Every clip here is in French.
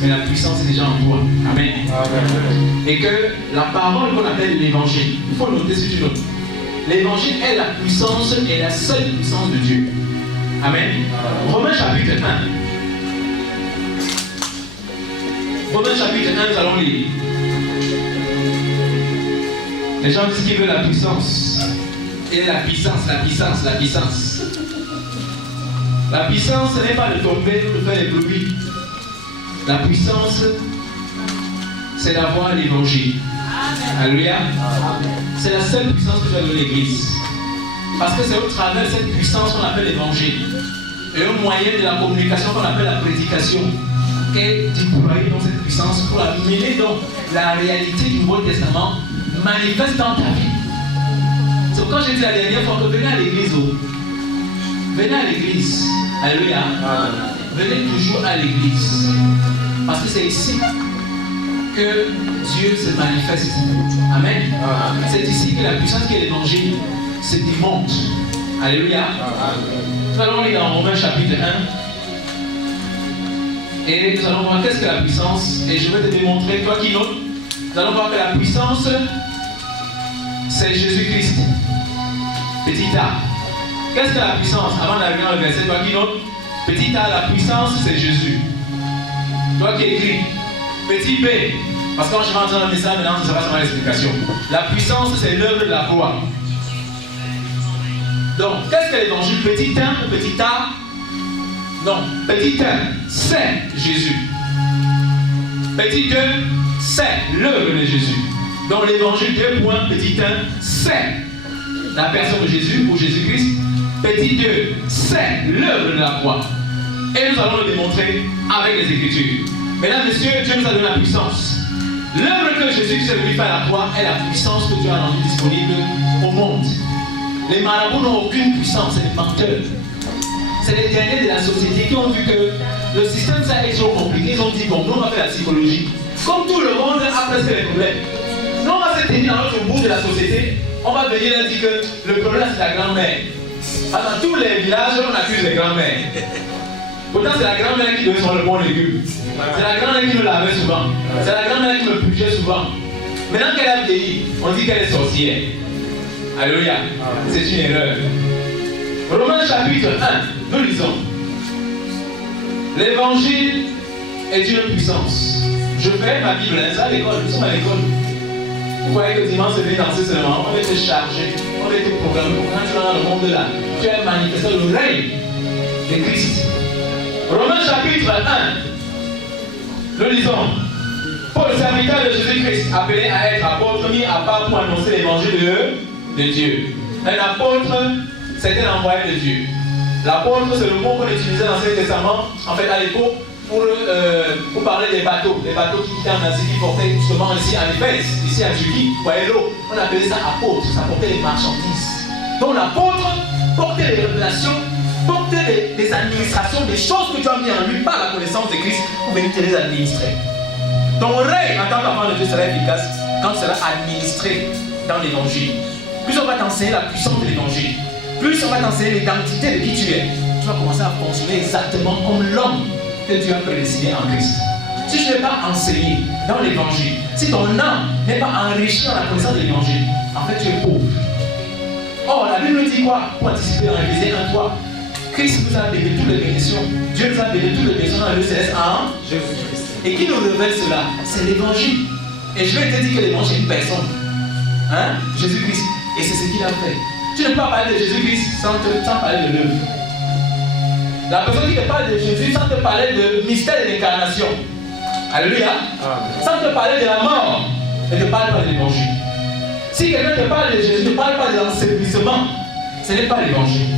mais la puissance est déjà en toi. Amen. Et que la parole qu'on appelle l'évangile, il faut noter ce que tu notes. L'évangile est la puissance et la seule puissance de Dieu. Amen. Romains chapitre 1. Romains chapitre 1, nous allons lire. Les gens disent qu'ils veulent la puissance. Et la puissance, la puissance, la puissance. La puissance, ce n'est pas de tomber ou de faire les bruits. La puissance, c'est d'avoir l'évangile. Alléluia. C'est la seule puissance que tu as donné l'Église. Parce que c'est au travers de cette puissance qu'on appelle l'évangile. Et un moyen de la communication qu'on appelle la prédication. Qu'est déployée dans cette puissance pour la mener dans la réalité du Nouveau Testament manifeste dans ta vie. C'est pourquoi j'ai dit la dernière fois que venez à l'église. Venez à l'église. Alléluia. Venez toujours à l'église. Parce que c'est ici que Dieu se manifeste. Amen. C'est ici que la puissance qui est l'évangile se démontre. Alléluia. Nous allons lire dans Romains chapitre 1. Et nous allons voir qu'est-ce que la puissance. Et je vais te démontrer, toi qui notes, nous allons voir que la puissance, c'est Jésus-Christ. Petit a. Qu'est-ce que la puissance? Avant d'arriver dans le verset, toi qui notes, petit a, la puissance, c'est Jésus. Toi qui écris, petit b. Parce que quand je rentre dans le message, maintenant, ce sera seulement l'explication. La puissance, c'est l'œuvre de la croix. Donc, qu'est-ce que l'évangile? Petit 1 ou petit a? Non, petit 1, c'est Jésus. Petit 2, c'est l'œuvre de Jésus. Donc l'évangile 2 points, petit 1, c'est la personne de Jésus ou Jésus-Christ. Petit 2, c'est l'œuvre de la croix. Et nous allons le démontrer avec les Écritures. Mesdames, Messieurs, Dieu nous a donné la puissance. L'œuvre que Jésus-Christ est venu faire à la croix est la puissance que Dieu a rendue disponible au monde. Les marabouts n'ont aucune puissance, c'est des menteurs. C'est les derniers de la société qui ont vu que le système ça est trop compliqué. Ils ont dit bon, nous on va faire la psychologie. Comme tout le monde a presque les problèmes. Nous on va se tenir dans notre bout de la société. On va venir leur dire que le problème c'est la grand-mère. Dans tous les villages, on accuse les grand-mères. Pourtant c'est la grand-mère qui devait sur le bon légume. C'est la grand-mère qui nous lavait souvent. C'est la grand-mère qui me purgeait souvent. Maintenant qu'elle a vieilli, on dit qu'elle est sorcière. Alléluia. C'est une erreur. Romains chapitre 1, nous lisons. L'évangile est une puissance. Je fais ma Bible, c'est à l'école, nous sommes à l'école. Vous voyez que dimanche c'est venu danser seulement, on va te charger, on va te programmer. Quand tu vas dans le monde là, tu as manifesté le règne de Christ. Romains chapitre 1, nous lisons. Paul, serviteur de Jésus-Christ, appelé à être apôtre, mis à part pour annoncer l'évangile de Dieu. Un apôtre, c'était l'envoyé de Dieu. L'apôtre, c'est le mot qu'on utilisait dans l'Ancien Testament, en fait à l'époque, pour parler des bateaux qui étaient en Asie, qui portaient justement ici en Éphèse, ici en Turquie, vous voyez l'eau, on appelait ça apôtre, ça portait les marchandises. Donc l'apôtre portait les révélations, portait les administrations, des choses que tu as mis en lui par la connaissance de Christ pour venir te les administrer. Ton règne en tant qu'enfant de Dieu sera efficace quand tu seras administré dans l'évangile. Plus on va t'enseigner la puissance de l'évangile, plus on va t'enseigner l'identité de qui tu es, tu vas commencer à fonctionner exactement comme l'homme que Dieu a prédestiné en Christ. Si tu n'es pas enseigné dans l'évangile, si ton âme n'est pas enrichie dans la connaissance de l'évangile, en fait tu es pauvre. Or, la Bible nous dit quoi? Pour anticiper dans Éphésiens 1:3, Christ nous a donné toutes les bénédictions. Dieu nous a donné toutes les bénédictions dans le céleste en Jésus-Christ. Et qui nous révèle cela? C'est l'évangile. Et je vais te dire que l'évangile est une personne. Hein? Jésus-Christ. Et c'est ce qu'il a fait. Tu ne peux pas parler de Jésus-Christ sans parler de l'œuvre. La personne qui te parle de Jésus sans te parler de mystère de l'incarnation. Alléluia. Sans te parler de la mort, elle ne te parle pas de l'évangile. Si quelqu'un te parle de Jésus, ne parle pas de l'ensevelissement, ce n'est pas l'évangile.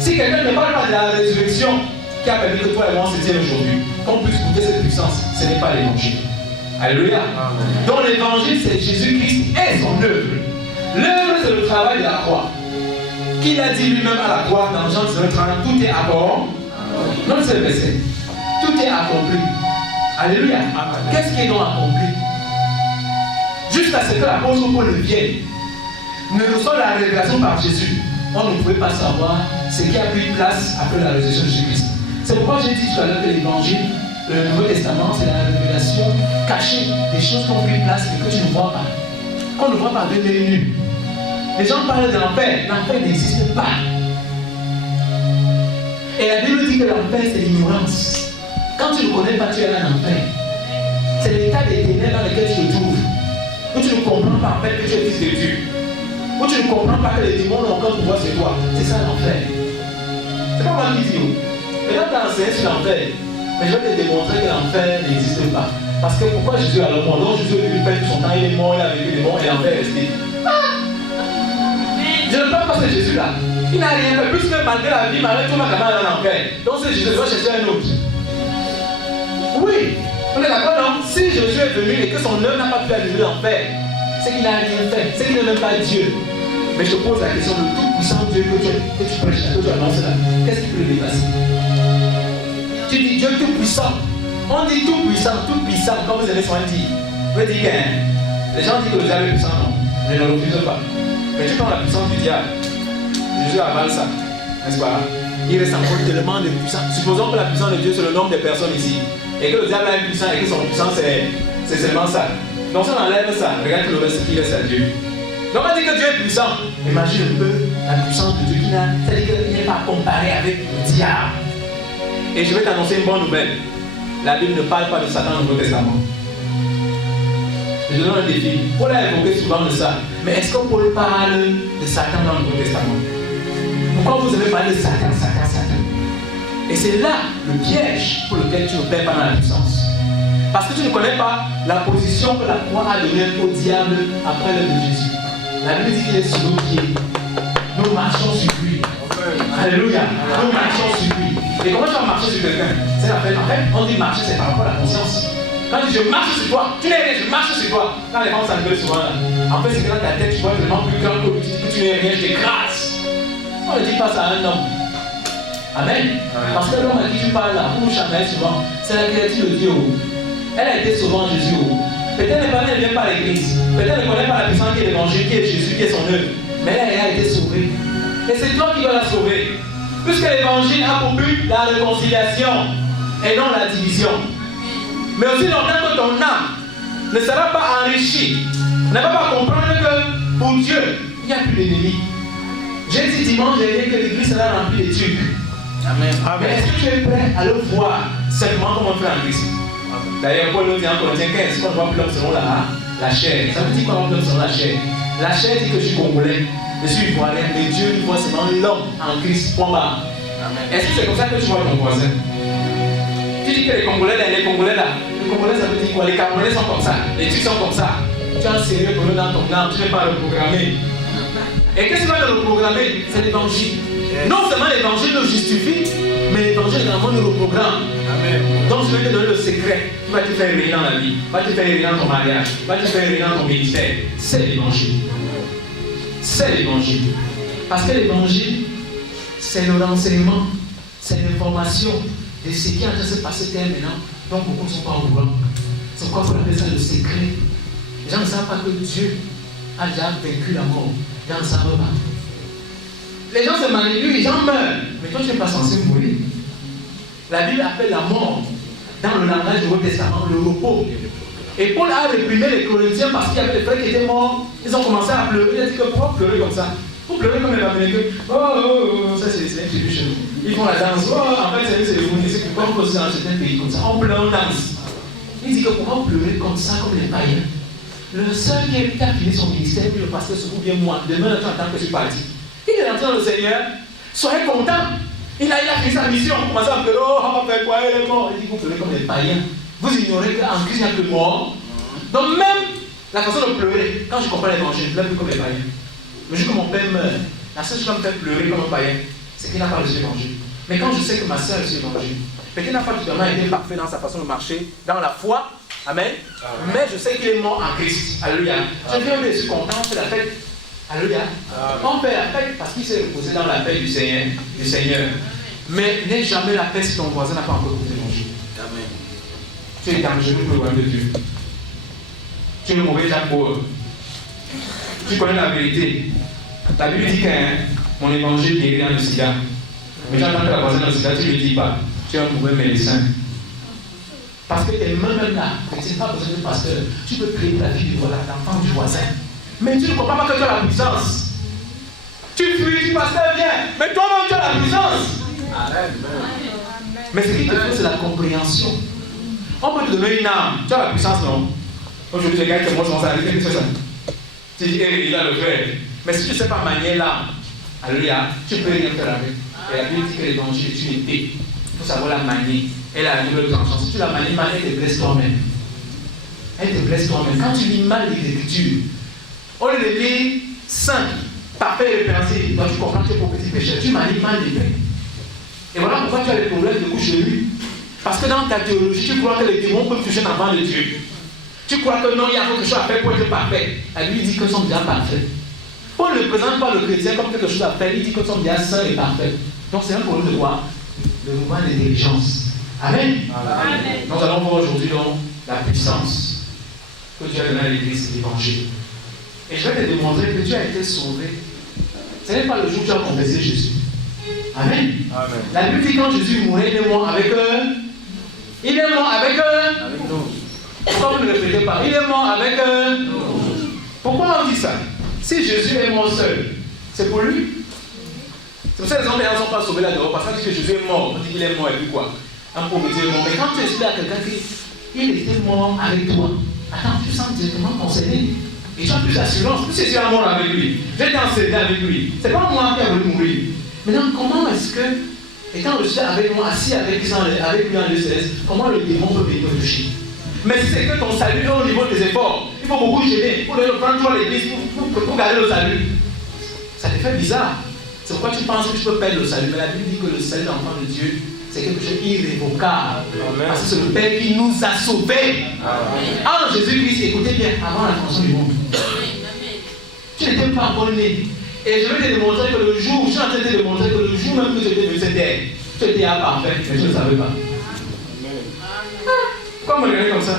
Si quelqu'un ne parle pas de la résurrection qui a permis que toi et moi on se tienne aujourd'hui, qu'on puisse goûter cette puissance, ce n'est pas l'évangile. Alléluia. Donc l'évangile, c'est Jésus-Christ et son œuvre. L'œuvre, c'est le travail de la croix. Qu'il a dit lui-même à la croix dans Jean 19:30, tout est accompli. Non, c'est le verset. Tout est accompli. Alléluia. Qu'est-ce qui est donc accompli? Jusqu'à ce que l'apôtre Paul vienne, ne reçoit la révélation par Jésus, on ne pouvait pas savoir ce qui a pris place après la résurrection de Jésus-Christ. C'est pourquoi j'ai dit tout à l'heure que l'évangile Le Nouveau Testament, c'est la révélation cachée des choses qui ont pris place et que tu ne vois pas. Qu'on ne voit pas avec les nus. Les gens parlent de l'enfer. L'enfer n'existe pas. Et la Bible dit que l'enfer, c'est l'ignorance. Quand tu ne connais pas, tu es un enfer. C'est l'état des ténèbres dans lequel tu te trouves. Où tu ne comprends pas en fait que tu es fils de Dieu. Où tu ne comprends pas que les démons n'ont aucun pouvoir sur toi. C'est ça l'enfer. C'est pas moi qui dis. Mais là, tu as enseigné sur l'enfer. Mais je vais te démontrer que l'enfer n'existe pas. Parce que pourquoi Jésus a le monde? Donc Jésus lui fait tout son temps, il est mort, il a vécu des morts et l'enfer est resté. Je ne parle pas de Jésus là. Il n'a rien fait, plus que malgré la vie, malgré tout, ma camarade dans l'enfer. Donc c'est Jésus, je vais chercher un autre. Oui, on est d'accord, non? Si Jésus est venu et que son œuvre n'a pas pu allumer l'enfer, c'est qu'il n'a rien fait, c'est qu'il n'est même pas Dieu. Mais je te pose la question, le tout-puissant Dieu que tu prêches, que tu annonces là, qu'est-ce qui peut le dépasser? Tu dis Dieu tout-puissant. On dit tout-puissant, comme vous aimez souvent dire. Vous dites que les gens disent que le diable est puissant, non? Je ne le refuse pas. Mais tu prends la puissance du diable. Jésus avale ça, n'est-ce pas? Il reste encore tellement de puissance. Supposons que la puissance de Dieu, c'est le nombre de personnes ici. Et que le diable est puissant et que son puissance, c'est seulement ça. Donc si on enlève ça, regarde tout le reste qui reste à Dieu. Donc on dit que Dieu est puissant. Imagine un peu la puissance de Dieu c'est-à-dire qu'il n'est pas comparé avec le diable. Et je vais t'annoncer une bonne nouvelle. La Bible ne parle pas de Satan dans le Nouveau Testament. Je donne un défi. Paul a évoqué souvent de ça. Mais est-ce que Paul parle de Satan dans le Nouveau Testament? Pourquoi vous avez parlé de Satan? Et c'est là le piège pour lequel tu ne perds pas dans la puissance. Parce que tu ne connais pas la position que la croix a donnée au diable après l'œuvre de Jésus. La Bible dit qu'il est sur nos pieds. Nous marchons sur lui. Alléluia. Nous marchons sur lui. Et comment tu vas marcher sur quelqu'un? C'est la peine. En fait, on dit marcher, c'est par rapport à la conscience. Quand tu dis je marche sur toi, tu n'es rien, je marche sur toi. Quand les femmes s'engueulent souvent là, en fait, c'est que dans ta tête, tu vois vraiment plus grand que tu n'es rien, je t'écrase. On ne dit pas ça à un homme. Amen. Parce que l'homme à qui tu parles là, pour jamais souvent, c'est la créature de Dieu. Elle a été sauvée en Jésus. Peut-être elle ne vient pas à l'église. Peut-être elle ne connaît pas la puissance qui est l'évangile, qui est Jésus, qui est son œuvre. Mais elle a été sauvée. Et c'est toi qui dois la sauver. Puisque l'évangile a pour but la réconciliation et non la division. Mais aussi longtemps que ton âme ne sera pas enrichie, ne va pas comprendre que pour Dieu, il n'y a plus d'ennemis. J'ai dit dimanche dernier que l'église sera remplie de Turcs. Amen. Mais est-ce que tu es prêt à le voir simplement comme on fait en Christ? D'ailleurs, Paul nous dit en Corinthiens 15 qu'on voit l'homme selon la chair. Ça veut dire quoi l'homme selon la chair? La chair dit que je suis congolais, je suis ivoirien, mais Dieu nous voit seulement l'homme en Christ. Point barre. Est-ce que c'est comme ça que tu vois ton voisin? Tu dis que les Congolais là, les Congolais ça veut dire quoi? Les Camerounais sont comme ça, les Turcs sont comme ça. Tu as un sérieux problème dans ton âme, tu ne peux pas le programmer. Et qu'est-ce qui va le reprogrammer? C'est l'évangile. Non seulement l'évangile nous justifie, mais l'évangile également nous reprogramme. Donc je vais te donner le secret qui va te faire rire dans la vie, va te faire rire dans ton mariage, va te faire rire dans ton ministère. C'est l'évangile. C'est l'évangile. Parce que l'évangile, c'est le renseignement, c'est l'information de ce qui est en train de se passer maintenant. Donc beaucoup ne sont pas au courant. C'est pourquoi on appelle ça le secret. Les gens ne savent pas que Dieu a déjà vaincu la mort. Les gens ne savent pas. Les gens se manipulent, les gens meurent. Mais toi, tu n'es pas censé mourir. La Bible appelle la mort, dans le langage du Nouveau Testament, le repos. Et Paul a réprimé les Corinthiens parce qu'il y avait des frères qui étaient morts. Ils ont commencé à pleurer. Il a dit que pourquoi pleurer comme ça? Pour pleurer comme les Américains. Ça c'est un tribu chez nous. Ils font la danse. En fait, c'est les cérémonies. C'est pourquoi on pose dans certains pays comme ça. On pleure, on danse. Il dit que pourquoi pleurer comme ça, comme les païens? Le seul qui a fini son ministère, puis le pasteur se trouve bien moi. Demain, tu entends que je suis parti. Il est rentré dans le Seigneur. Soyez contents. Il a fait sa mission. Vous commencez à pleurer. Oh, on va faire quoi? Il est mort. Il dit que vous pleurez comme les païens. Vous ignorez qu'en Christ, il n'y a que mort. Donc, même la façon de pleurer, quand je comprends l'évangile, je ne pleure plus comme les païens. Le jour que mon père meurt, la seule chose qui me fait pleurer comme un païen, c'est qu'il n'a pas reçu l'évangile. Mais quand je sais que ma soeur a reçu l'évangile, mais qu'il n'a pas totalement été parfait dans sa façon de marcher, dans la foi, amen. Mais je sais qu'il est mort en Christ. Alléluia. Je viens de suis content, on fait la fête. Alléluia. On fait la fête parce qu'il s'est reposé dans la paix du Seigneur. Mais n'aie jamais la paix si ton voisin n'a pas encore écouté l'évangile. Amen. Tu es dangereux pour le royaume de Dieu. Tu es le mauvais Jacques Boer. Tu connais la vérité. La Bible dit que mon évangile guérit dans le sida. Mais j'entends que la voisine dans le sida, tu ne le dis pas. Tu es un mauvais médecin. Parce que tes mains même là, tu n'as pas besoin de pasteur. Tu peux créer ta vie de l'enfant du voisin. Mais tu ne comprends pas que tu as la puissance. Tu fuis, tu pasteur, viens. Mais toi-même, tu as la puissance. Amen. Mais ce qu'il te faut, c'est la compréhension. On peut te donner une arme. Tu as la puissance, non? Aujourd'hui, les gars qui montrent ça, qu'est-ce que c'est ça? Tu dis, il a le fait. Mais si tu ne sais pas manier l'arme, alléluia, tu peux rien faire avec. Et la Bible dit que l'évangile est une épée. Il faut savoir la manier. Elle a la double tranchant. Si tu la manies mal, elle te blesse toi-même. Elle te blesse toi-même. Quand tu lis mal l'écriture, au lieu de lire simple, parfait et répréhensible, donc tu comprends que tu es pour petit pécheur, tu manies mal l'épée. Et voilà pourquoi tu as des problèmes de couche de lui. Parce que dans ta théologie, tu crois que les démons peuvent toucher l'enfant de Dieu. Tu crois que non, il y a quelque chose à faire pour être parfait. La Bible dit qu'ils sont déjà parfaits. Paul ne présente pas le chrétien comme quelque chose à faire, il dit qu'ils sont déjà saints et parfaits. Donc c'est un problème de quoi? De mouvement d'intelligence. Amen. Amen. Nous allons voir aujourd'hui donc la puissance que Dieu a donnée à l'église, l'évangile. Et je vais te démontrer que tu as été sauvé. Ce n'est pas le jour où tu as confessé Jésus. Amen. Amen. La Bible dit quand Jésus mourait, il est mort avec eux. Il est mort avec eux. Avec nous. Pourquoi vous ne répétez pas? Il est mort avec eux. Pourquoi on dit ça? Si Jésus est mort seul, c'est pour lui. C'est pour ça que les hommes ne sont pas sauvés là-dedans. Parce qu'on dit que Jésus est mort. On dit qu'il est mort et puis quoi? Un pauvre Dieu est mort. Mais quand tu expliques à quelqu'un qu'il était mort avec toi, attends, tu sens directement concerné. Et tu as plus d'assurance. Plus Jésus est mort avec lui. J'étais enseigné avec lui. C'est pas moi qui a voulu mourir. Maintenant, comment est-ce que, étant je suis avec moi, assis avec lui en Dieu céleste, comment le démon peut venir me toucher? Mais si c'est que ton salut est au niveau des efforts, il faut beaucoup gêner pour prendre toi l'église pour garder le salut. Ça te fait bizarre. C'est pourquoi tu penses que tu peux perdre le salut. Mais la Bible dit que le salut de l'enfant de Dieu, c'est quelque chose d'irrévocable. Parce que c'est le Père qui nous a sauvés. En Jésus-Christ, écoutez bien, avant la création du monde. Tu n'étais pas encore né. Et je vais te démontrer que le jour, je suis en train de te démontrer que le jour même que tu étais venu sur terre, tu étais parfait, mais tu ne le savais pas. Pourquoi me regarder comme ça?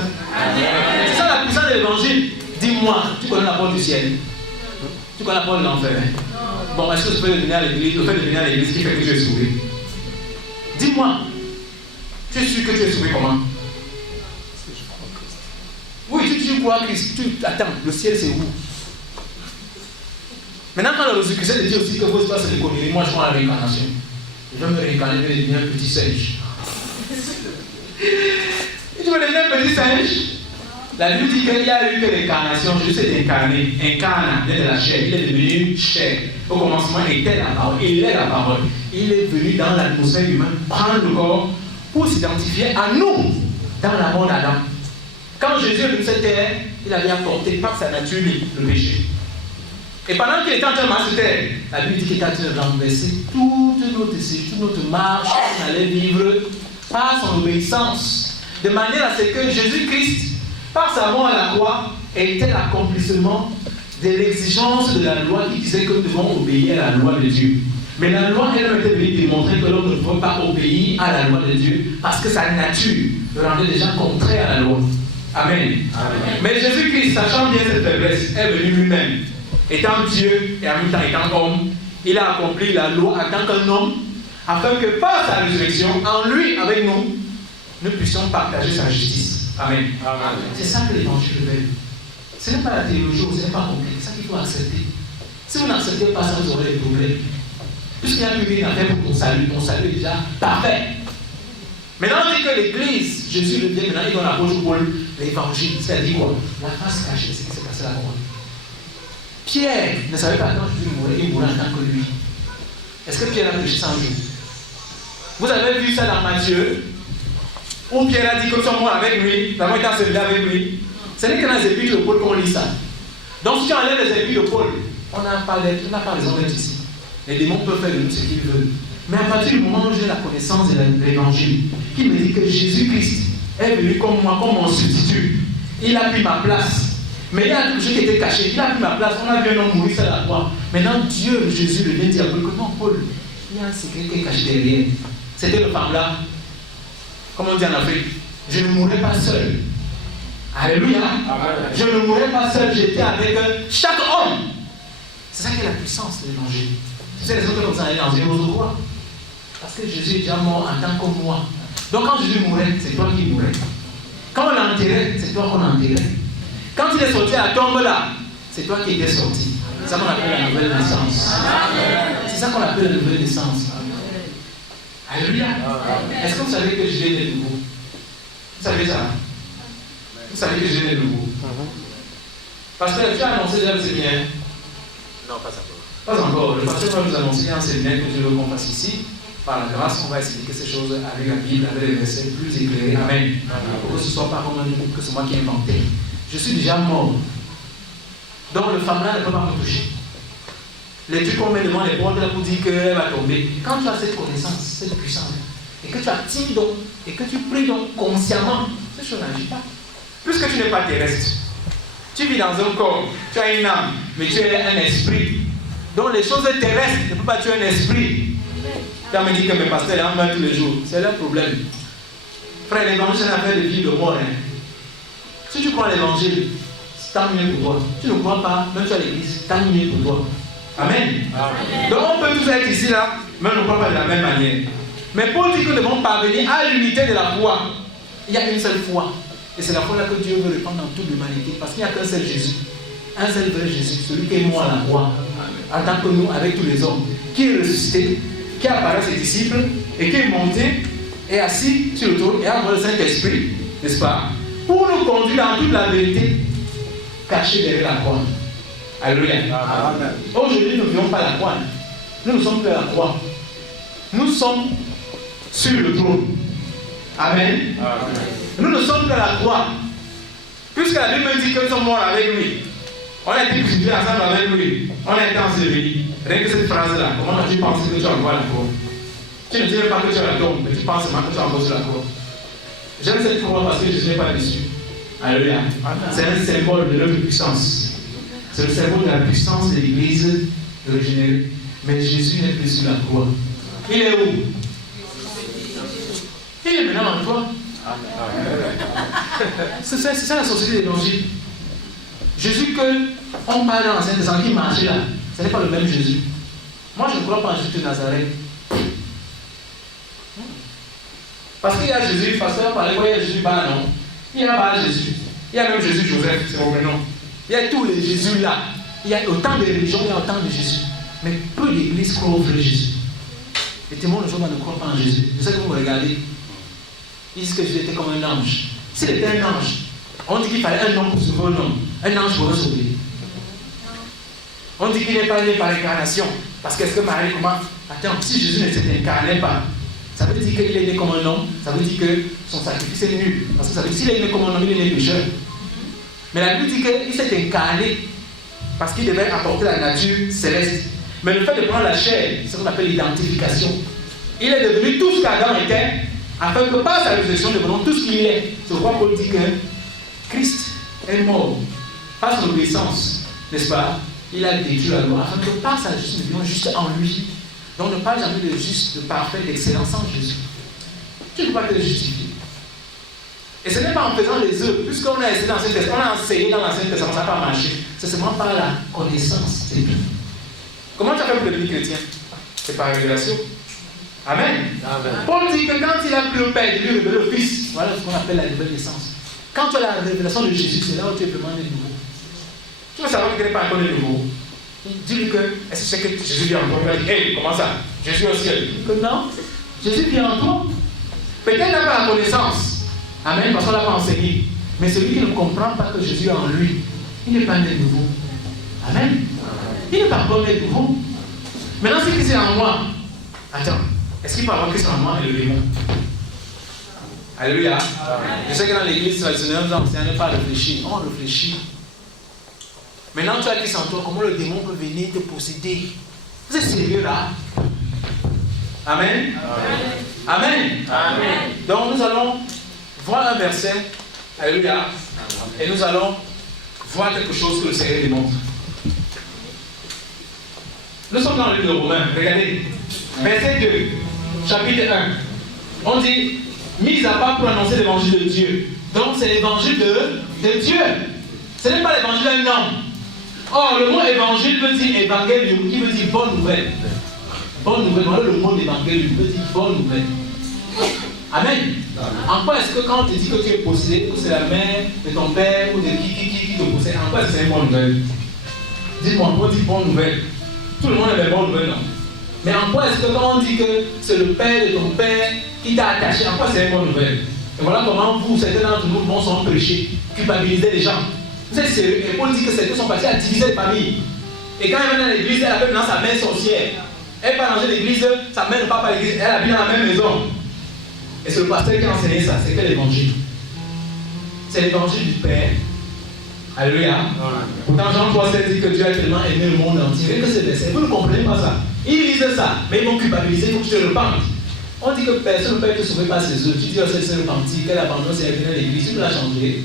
C'est ça la puissance de l'évangile. Dis-moi, tu connais la porte du ciel? Tu connais la porte de l'enfer? Bon, est-ce que tu peux devenir à l'église, le fait de venir à l'église qui fait que tu es sauvé? Dis-moi, tu es sûr que tu es sauvé comment? Oui, tu crois que attends, le ciel c'est où? Maintenant, quand le Jésus-Christ dit aussi que vos espaces se découvriront, moi je crois à la réincarnation. Je vais me réincarner, je vais devenir un petit singe. Tu veux devenir un petit singe? La Bible dit qu'il y a eu que l'incarnation, je sais incarné, incarne, il est de la chair, il est devenu chair. Au commencement, il était la parole, il est la parole. Il est venu dans l'atmosphère humaine, prendre le corps pour s'identifier à nous dans la mort d'Adam. Quand Jésus est venu sur cette terre, il avait apporté par sa nature le péché. Et pendant qu'il était en train de marcher sur terre, la Bible dit qu'il était en train de renverser toute notre marche qu'on allait vivre par son obéissance. De manière à ce que Jésus-Christ, par sa mort à la croix, était l'accomplissement de l'exigence de la loi qui disait que nous devons obéir à la loi de Dieu. Mais la loi elle-même était venue démontrer que l'homme ne pouvait pas obéir à la loi de Dieu parce que sa nature le rendait déjà contraire à la loi. Amen. Amen. Mais Jésus-Christ, sachant bien cette faiblesse, est venu lui-même. Étant Dieu et en même temps étant homme, il a accompli la loi en tant qu'un homme, afin que par sa résurrection, en lui, avec nous, nous puissions partager sa justice. Amen. Amen. C'est ça que l'évangile révèle. Ce n'est pas la théologie, ce n'est pas compliqué, c'est ça qu'il faut accepter. Si vous n'acceptez pas ça, vous aurez des problèmes. Puisqu'il n'y a plus rien à faire pour ton salut est déjà parfait. Maintenant, on dit que l'Église, Jésus le dit, maintenant il donne l'apôtre Paul l'évangile, c'est-à-dire quoi? La face cachée de ce qui s'est passé là-bas. Pierre ne savait pas quand Jésus mourait, il mourait en tant que lui. Est-ce que Pierre a péché 100 jours? Vous avez vu ça dans Matthieu, où Pierre a dit que nous sommes morts avec lui, nous avons été ensevelés avec lui. Ce n'est que dans les épîtres de Paul qu'on lit ça. Donc si tu enlèves les épîtres de Paul, on n'a pas raison d'être ici. Les démons peuvent faire de nous ce qu'ils veulent. Mais à partir du moment où j'ai la connaissance de l'évangile, qui me dit que Jésus-Christ est venu comme moi, comme mon substitut, il a pris ma place. Mais il y a quelque chose qui était caché, il a pris ma place, on a vu un homme mourir sur la croix. Maintenant, Dieu, Jésus, le vient dire à Paul que non, Paul, il y a un secret qui est caché derrière. C'était le femme-là, comme on dit en Afrique, je ne mourrai pas seul. Alléluia. Amen. Je ne mourrai pas seul, j'étais avec chaque homme. C'est ça qui est la puissance de l'évangile. C'est les autres qui vous en allez dans une autre croix. Parce que Jésus est déjà mort en tant que moi. Donc quand Jésus mourait, c'est toi qui mourais. enterrait, c'est toi qu'on a enterré. Quand il est sorti à la tombe là, c'est toi qui étais sorti. C'est ça qu'on appelle la nouvelle naissance. C'est ça qu'on appelle la nouvelle naissance. Alléluia. Est-ce que vous savez que Jésus est né de nouveau? Vous savez ça? Vous savez que Jésus est né de nouveau? Pasteur, tu as annoncé déjà le séminaire? Non, pas encore. Pas encore. Le pasteur va nous annoncer un séminaire que Dieu veut qu'on fasse ici. Par la grâce, on va expliquer ces choses avec la Bible, avec les versets plus éclairés. Amen. Pour que ce ne soit pas comme un truc que c'est moi qui ai inventé. Je suis déjà mort. Donc le femme-là ne peut pas me toucher. Les trucs qu'on met devant les portes là pour dire qu'elle va tomber. Quand tu as cette connaissance, cette puissance, et que tu actives donc, et que tu pries donc consciemment, ces choses n'agissent pas. Puisque tu n'es pas terrestre, tu vis dans un corps, tu as une âme, mais tu es un esprit. Donc les choses terrestres ne peuvent pas tuer un esprit. Tu as me dit que mes pasteurs en meurent tous les jours. C'est leur problème. Frère, l'évangile c'est une affaire de vie, de mort. Hein. Si tu crois l'évangile, tant mieux pour toi. Tu ne crois pas, même tu as l'église, tant mieux pour toi. Amen. Amen. Donc on peut tous être ici là, mais on ne croit pas de la même manière. Mais Paul dit que nous devons parvenir à l'unité de la foi. Il y a une seule foi. Et c'est la foi là que Dieu veut répandre dans toute l'humanité. Parce qu'il n'y a qu'un seul Jésus. Un seul vrai Jésus. Celui qui est mort à la croix. En tant que nous, avec tous les hommes. Qui est ressuscité, qui apparaît à ses disciples, et qui est monté, et assis sur le trône, et a envoyé le Saint-Esprit, n'est-ce pas? Pour nous conduire dans toute la vérité, cachée derrière la croix. Alléluia. Amen. Aujourd'hui, nous ne vivons pas la croix. Nous ne sommes plus à la croix. Nous sommes sur le trône. Amen. Amen. Nous ne sommes plus à la croix. Puisque la Bible dit que nous sommes morts avec lui. On a été crucifiés ensemble avec lui. On a été ensevelis. Rien que cette phrase-là, comment tu penses que tu vas voir la croix? Tu ne dis même pas que tu as la tombe, mais tu penses seulement que tu vas voir sur la croix. J'aime cette croix parce que je n'ai pas déçu. Alléluia. C'est un symbole de notre puissance. C'est le symbole de la puissance de l'Église régénérée. Mais Jésus n'est plus sur la croix. Il est où? Il est maintenant en toi. C'est ça la société de l'évangile. Jésus que on parle dans l'Ancien Testament qui marchait là, ce n'est pas le même Jésus. Moi je ne crois pas en Jésus de Nazareth. Parce qu'il y a Jésus, pasteur parlait quoi, il y a Jésus bas, non? Il y a pas Jésus. Il y a même Jésus Joseph, c'est mon prénom. Il y a tous les Jésus là. Il y a autant de religions, il y a autant de Jésus. Mais peu d'églises croient au vrai Jésus. Les témoins de Jéhovah ne croient pas en Jésus. C'est ça que vous me regardez. Ils disent que Jésus était comme un ange. S'il était un ange, on dit qu'il fallait un homme pour sauver un homme. Un ange pour le sauver. On dit qu'il n'est pas né par incarnation. Parce qu'est-ce que Marie, comment? Attends, si Jésus ne s'est incarné pas, ça veut dire qu'il est né comme un homme. Ça veut dire que son sacrifice est nul. Parce que ça veut dire que s'il est né comme un homme, il est né pécheur. Mais la Bible dit qu'il s'est incarné parce qu'il devait apporter la nature céleste. Mais le fait de prendre la chair, c'est ce qu'on appelle l'identification. Il est devenu tout ce qu'Adam était, afin que par sa résurrection, devenons tout ce qu'il est. C'est pourquoi Paul dit que Christ est mort par son obéissance, n'est-ce pas? Il a détruit la loi, afin que par sa justice, nous devions juste en lui. Donc ne parle jamais de juste, de parfait, d'excellent sans Jésus. Tu ne peux pas te justifier. Et ce n'est pas en faisant les œuvres, puisqu'on a essayé dans l'Ancien Testament, on a enseigné dans l'Ancien Testament, ça n'a pas marché. C'est seulement par la connaissance, c'est tout. Comment tu as fait pour devenir chrétien? C'est par révélation. Amen. Amen. Paul dit que quand il a pris le Père, il lui révélé le Fils. Voilà ce qu'on appelle la nouvelle naissance. Quand tu as la révélation de Jésus, c'est là où tu es vraiment né de nouveau. Tu veux savoir qu'il n'est pas encore né de nouveau. Dis-lui que, est-ce que Jésus vient en toi? Il va dire, hey, comment ça? Jésus au ciel. Que non, Jésus vient en toi. Peut-être qu'il n'a pas la connaissance. Amen, parce qu'on ne l'a pas enseigné. Mais celui qui ne comprend pas que Jésus est en lui, il n'est pas né de nouveau. Amen. Il n'est pas encore né de nouveau. Maintenant, c'est qui c'est en moi. Attends, est-ce qu'il peut avoir Christ en moi et le démon? Alléluia. Je sais que dans l'église traditionnelle, on n'enseigne pas à réfléchir. On réfléchit. Maintenant, tu as Christ en toi, comment le démon peut venir te posséder? Vous êtes sérieux là? Amen. Amen. Amen. Amen. Donc, nous allons voir un verset. Alléluia. Et nous allons voir quelque chose que le Seigneur démontre. Nous sommes dans le livre de Romains. Regardez. Verset 2, chapitre 1. On dit, mis à part pour annoncer l'évangile de Dieu. Donc c'est l'évangile de Dieu. Ce n'est pas l'évangile d'un homme. Or, le mot évangile veut dire évangélium, qui veut dire bonne nouvelle. Bonne nouvelle. Voilà le mot évangélium, veut dire bonne nouvelle. Amen. En quoi est-ce que quand on te dit que tu es possédé, ou c'est la mère de ton père, ou de qui te possède, en quoi est-ce que c'est une bonne nouvelle? Dites-moi, on dit bonne nouvelle. Tout le monde aime les bonnes nouvelles, non? Mais en quoi est-ce que quand on dit que c'est le père de ton père qui t'a attaché, en quoi c'est une bonne nouvelle? Et voilà comment vous, certains d'entre nous, vont sans péché, culpabiliser les gens. Vous êtes sérieux? Et Paul dit que certains sont passés à diviser les familles. Et quand elle vient dans l'église, elle appelle maintenant sa mère sorcière. Elle va ranger l'église, sa mère ne part pas à l'église, elle habite dans la même maison. Et c'est le pasteur qui a enseigné ça, c'est quel l'évangile? C'est l'évangile du Père. Alléluia. Pourtant, Jean 3,7 dit que Dieu a tellement aimé le monde entier. Que c'est verset. Vous ne comprenez pas ça. Ils lisent ça, mais ils vont culpabiliser, il faut que tu te repentes. On dit que personne ne peut être sauvé par ses œuvres. Tu dis, oh, c'est repenti, qu'elle abandonne, c'est venue à l'église, tu peux la changer.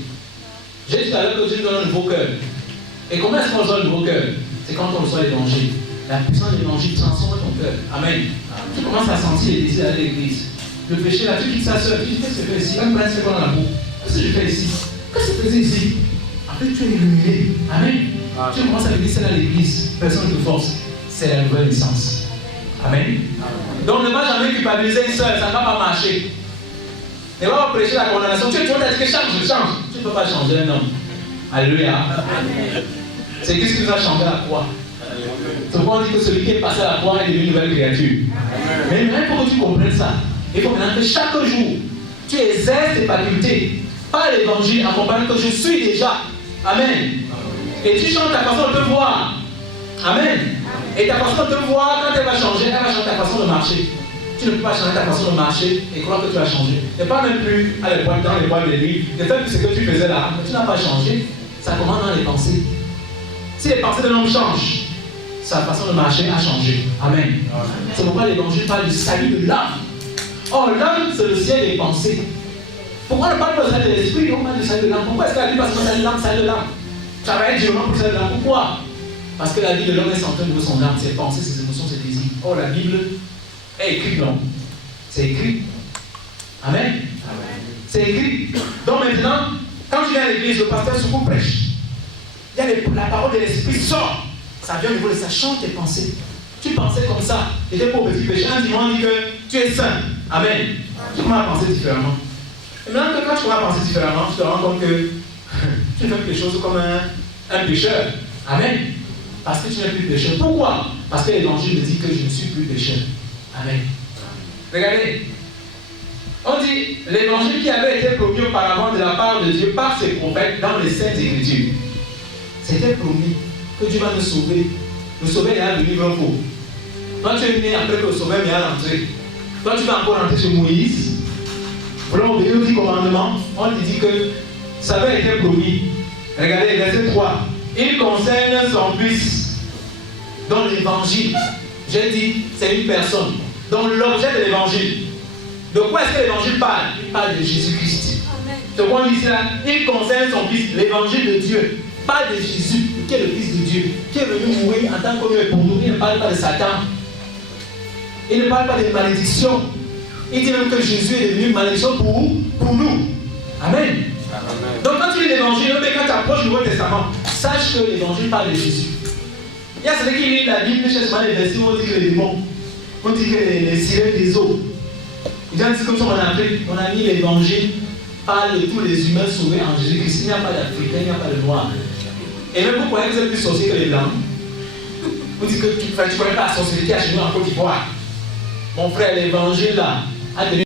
J'ai dit tout à l'heure que Dieu donne un nouveau cœur. Et comment est-ce qu'on reçoit le nouveau cœur? C'est quand on reçoit l'évangile. La puissance de l'évangile transforme ton cœur. Amen. Tu commences à sentir les désirs d'aller à l'église. Le péché là, tu quittes sa soeur, tu dis, qu'est-ce que je fais ici? Même pas c'est quoi dans la boue. Qu'est-ce que je fais ici? Qu'est-ce que je faisais ici? Après, tu es illuminé. Amen. Tu commences à l'église, c'est à l'église. Personne ne te force. C'est la nouvelle naissance. Amen. Donc ne va jamais culpabiliser une soeur, ça ne va pas marcher. Ne va pas prêcher la condamnation. Tu vas dire que change, je change. Tu ne peux pas changer un homme. Alléluia. C'est Christ qui nous a changé à la croix. C'est pourquoi on dit que celui qui est passé à la croix est devenu une nouvelle créature. Mais maintenant, il faut que tu comprennes ça. Il faut maintenant que chaque jour, tu exerces tes facultés par l'évangile en comprenant que je suis déjà. Amen. Et tu changes ta façon de te voir. Amen. Et ta façon de te voir, quand elle va changer ta façon de marcher. Tu ne peux pas changer ta façon de marcher et croire que tu vas changer. Ne pas même plus à l'époque dans les boîtes de nuit. Ne fais plus ce que tu faisais là. Mais tu n'as pas changé. Ça commence dans les pensées. Si les pensées de l'homme changent, sa façon de marcher a changé. Amen. C'est pourquoi l'évangile parle du salut de l'âme. Or, l'âme, c'est le ciel des pensées. Pourquoi ne parle pas du salut de l'esprit? On parle du salut de l'âme. Pourquoi est-ce que la Bible passe par salut de l'âme, salut de l'âme? Ça va être durement pour le salut de l'âme. Pourquoi? Parce que la vie de l'homme est centrée de son âme, ses pensées, ses émotions, ses désirs. Or, la Bible est écrite donc. C'est écrit. Amen. C'est écrit. Donc maintenant, quand tu viens à l'église, le pasteur se prêche. Il y a la parole de l'esprit sort. Ça vient au niveau de ça, change tes pensées. Tu pensais comme ça, tu étais pour petit péché. Un dimanche dit que tu es saint. Amen. Tu commences à penser différemment. Et maintenant, quand tu commences à penser différemment, tu te rends compte que tu fais quelque chose comme un pécheur. Amen. Parce que tu n'es plus pécheur. Pourquoi? Parce que l'évangile me dit que je ne suis plus pécheur. Amen. Regardez. On dit l'évangile qui avait été promis auparavant de la part de Dieu par ses prophètes dans les Saintes Écritures. C'était promis que Dieu va nous sauver. Le sauveur est à venir un faux. Toi, tu es né après que le sauveur vient à rentrer. Toi, tu vas encore rentrer chez Moïse. Voilà, on obéit aux 10 commandements. On te dit que ça avait été promis. Regardez, verset 3. Il concerne son fils. Dans l'évangile, j'ai dit, c'est une personne. Dans l'objet de l'évangile. De quoi est-ce que l'évangile parle? Il parle de Jésus-Christ. C'est quoi on dit ça? Il concerne son fils, l'évangile de Dieu. Parle de Jésus, qui est le Fils de Dieu, qui est venu mourir en tant qu'homme pour nous. Il ne parle pas de Satan. Il ne parle pas de malédiction. Il dit même que Jésus est devenu une malédiction pour nous. Amen. Donc quand tu lis l'évangile, quand tu approches du Nouveau Testament, sache que l'évangile parle de Jésus. Il y a celui qui lit la Bible, chez les versets où on dit que les démons, on dit que les sirènes des eaux. Il y a comme ça en Afrique, on a mis l'évangile parle de tous les humains sauvés en Jésus-Christ. Il n'y a pas d'Africain, il n'y a pas de Noir. Et même vous croyez que vous êtes plus sorciers que les Blancs. Vous dites que tu ne connais pas la sorcellerie à chez nous en Côte d'Ivoire. Mon frère, l'évangile là a donné